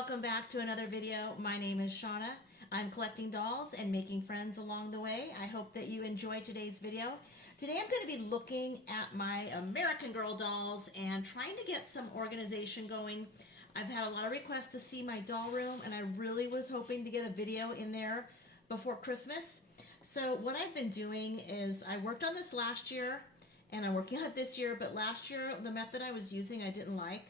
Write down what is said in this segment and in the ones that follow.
Welcome back to another video. My name is Shauna. I'm collecting dolls and making friends along the way. I hope that you enjoy today's video. Today I'm going to be looking at my American Girl dolls and trying to get some organization going. I've had a lot of requests to see my doll room, and I really was hoping to get a video in there before Christmas. So what I've been doing is I worked on this last year and I'm working on it this year, but last year the method I was using I didn't like.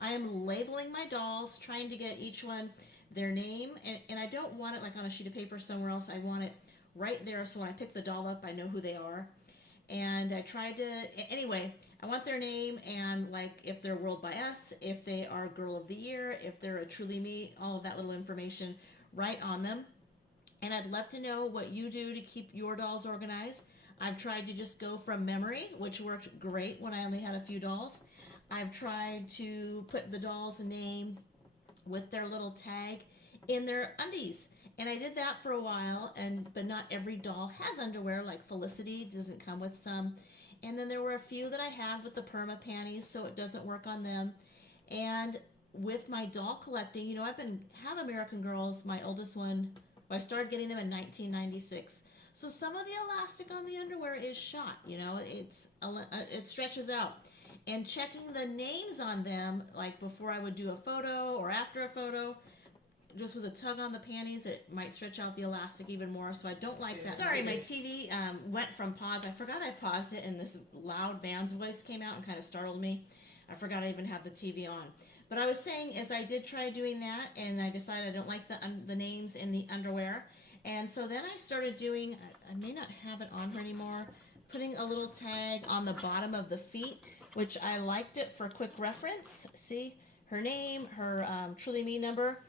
I am labeling my dolls, trying to get each one their name, and I don't want it like on a sheet of paper somewhere else. I want it right there, so when I pick the doll up, I know who they are. And I tried to, anyway, I want their name and like if they're World by Us, if they are Girl of the Year, if they're a Truly Me, all of that little information right on them. And I'd love to know what you do to keep your dolls organized. I've tried to just go from memory, which worked great when I only had a few dolls. I've tried to put the doll's name with their little tag in their undies. And I did that for a while, but not every doll has underwear, like Felicity doesn't come with some. And then there were a few that I had with the perma panties, so it doesn't work on them. And with my doll collecting, have American Girls, my oldest one, I started getting them in 1996. So some of the elastic on the underwear is shot, it stretches out. And checking the names on them, like before I would do a photo or after a photo, just was a tug on the panties. It might stretch out the elastic even more, so I don't like that. Sorry, my TV went from pause. I forgot I paused it, and this loud man's voice came out and kind of startled me. I forgot I even had the TV on. But I was saying, as I did try doing that, and I decided I don't like the names in the underwear. And so then I started doing, I may not have it on her anymore, putting a little tag on the bottom of the feet, which I liked it for quick reference. See, her name, her Truly Me number.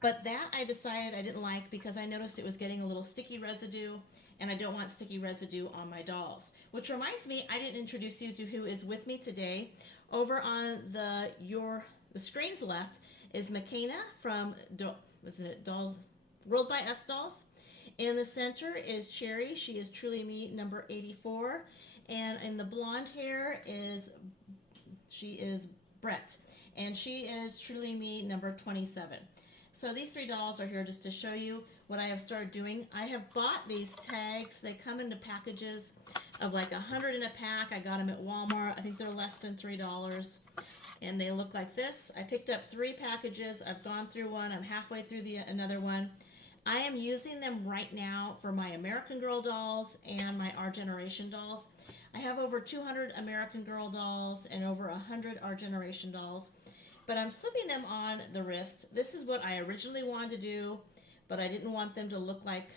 But that I decided I didn't like because I noticed it was getting a little sticky residue, and I don't want sticky residue on my dolls. Which reminds me, I didn't introduce you to who is with me today. Over on the screens left is McKenna from Dolls World by Us Dolls. In the center is Cherry. She is Truly Me number 84. And in the blonde hair is Brett. And she is Truly Me number 27. So these three dolls are here just to show you what I have started doing. I have bought these tags. They come into packages of like 100 in a pack. I got them at Walmart. I think they're less than $3. And they look like this. I picked up 3 packages. I've gone through one. I'm halfway through another one. I am using them right now for my American Girl dolls and my Our Generation dolls. I have over 200 American Girl dolls and over 100 Our Generation dolls. But I'm slipping them on the wrist. This is what I originally wanted to do, but I didn't want them to look like,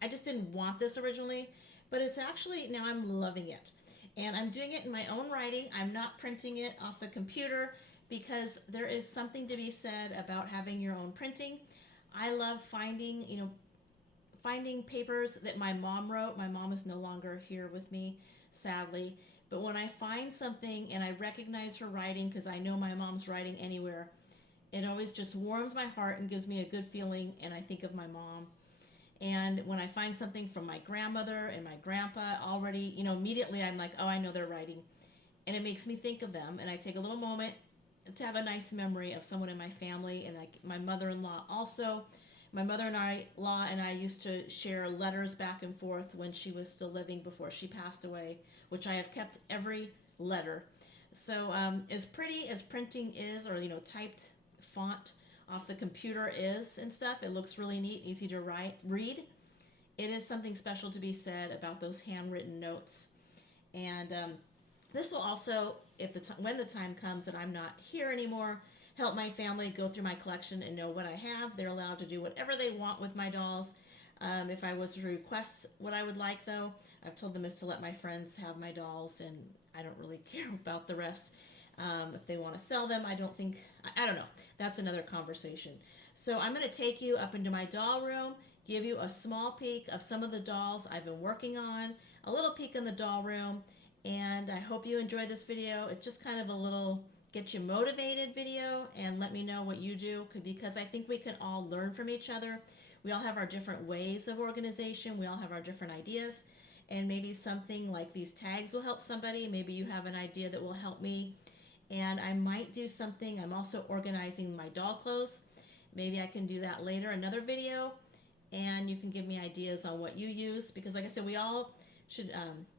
I just didn't want this originally. But it's actually, now I'm loving it. And I'm doing it in my own writing. I'm not printing it off the computer because there is something to be said about having your own printing. I love finding papers that my mom wrote. My mom is no longer here with me, sadly. But when I find something and I recognize her writing, because I know my mom's writing anywhere, it always just warms my heart and gives me a good feeling, and I think of my mom. And when I find something from my grandmother and my grandpa already, immediately I'm like, oh, I know they're writing. And it makes me think of them, and I take a little moment to have a nice memory of someone in my family, and my mother-in-law also. My mother-in-law and I used to share letters back and forth when she was still living before she passed away, which I have kept every letter. So as pretty as printing is, or typed font off the computer is and stuff, it looks really neat, easy to read. It is something special to be said about those handwritten notes. And this will also, when the time comes that I'm not here anymore, help my family go through my collection and know what I have. They're allowed to do whatever they want with my dolls. If I was to request what I would like, though, I've told them is to let my friends have my dolls, and I don't really care about the rest. If they want to sell them, I don't know. That's another conversation. So I'm going to take you up into my doll room, give you a small peek of some of the dolls I've been working on, a little peek in the doll room, and I hope you enjoy this video. It's just kind of a little get you motivated video, and let me know what you do, because I think we can all learn from each other. We all have our different ways of organization. We all have our different ideas, and maybe something like these tags will help somebody. Maybe you have an idea that will help me. And I might do something. I'm also organizing my doll clothes. maybe I can do that later, another video, and you can give me ideas on what you use, because like I said, we all should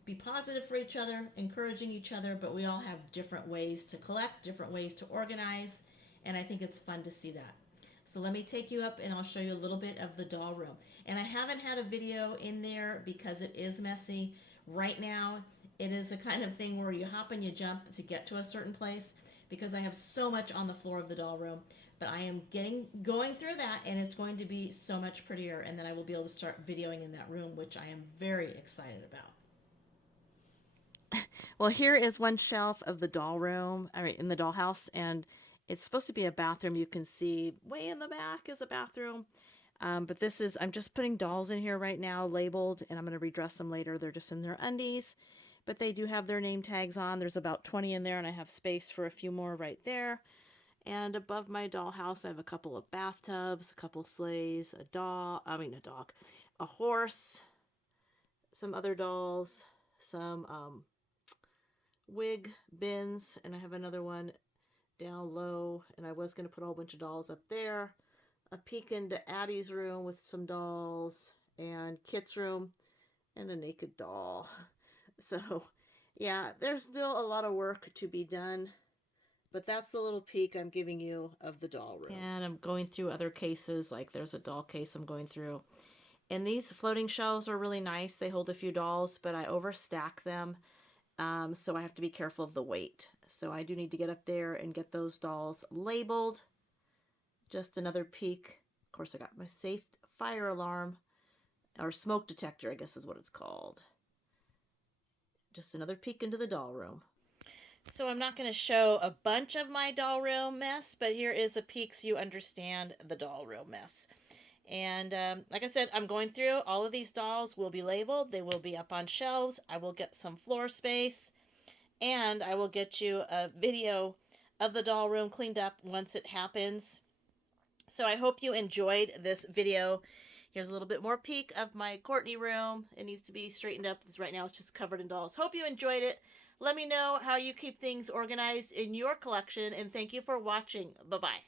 be positive for each other, encouraging each other, but we all have different ways to collect, different ways to organize, and I think it's fun to see that. So let me take you up and I'll show you a little bit of the doll room. And I haven't had a video in there because it is messy. Right now, it is a kind of thing where you hop and you jump to get to a certain place because I have so much on the floor of the doll room. But I am going through that, and it's going to be so much prettier, and then I will be able to start videoing in that room, which I am very excited about. Well, here is one shelf of the doll room, in the dollhouse, and it's supposed to be a bathroom. You can see way in the back is a bathroom. But this is, I'm just putting dolls in here right now, labeled, and I'm going to redress them later. They're just in their undies, but they do have their name tags on. There's about 20 in there, and I have space for a few more right there. And above my dollhouse, I have a couple of bathtubs, a couple sleighs, a horse, some other dolls, some wig bins, and I have another one down low, and I was going to put a whole bunch of dolls up there. A peek into Addie's room with some dolls, and Kit's room, and a naked doll. So, yeah, there's still a lot of work to be done. But that's the little peek I'm giving you of the doll room. And I'm going through other cases, like there's a doll case I'm going through. And these floating shelves are really nice. They hold a few dolls, but I overstack them. So I have to be careful of the weight. So I do need to get up there and get those dolls labeled. Just another peek. Of course, I got my safe fire alarm, or smoke detector, I guess is what it's called. Just another peek into the doll room. So I'm not going to show a bunch of my doll room mess, but here is a peek so you understand the doll room mess. And like I said, I'm going through all of these dolls will be labeled. They will be up on shelves. I will get some floor space, and I will get you a video of the doll room cleaned up once it happens. So I hope you enjoyed this video. Here's a little bit more peek of my Courtney room. It needs to be straightened up because right now it's just covered in dolls. Hope you enjoyed it. Let me know how you keep things organized in your collection, and thank you for watching. Bye-bye.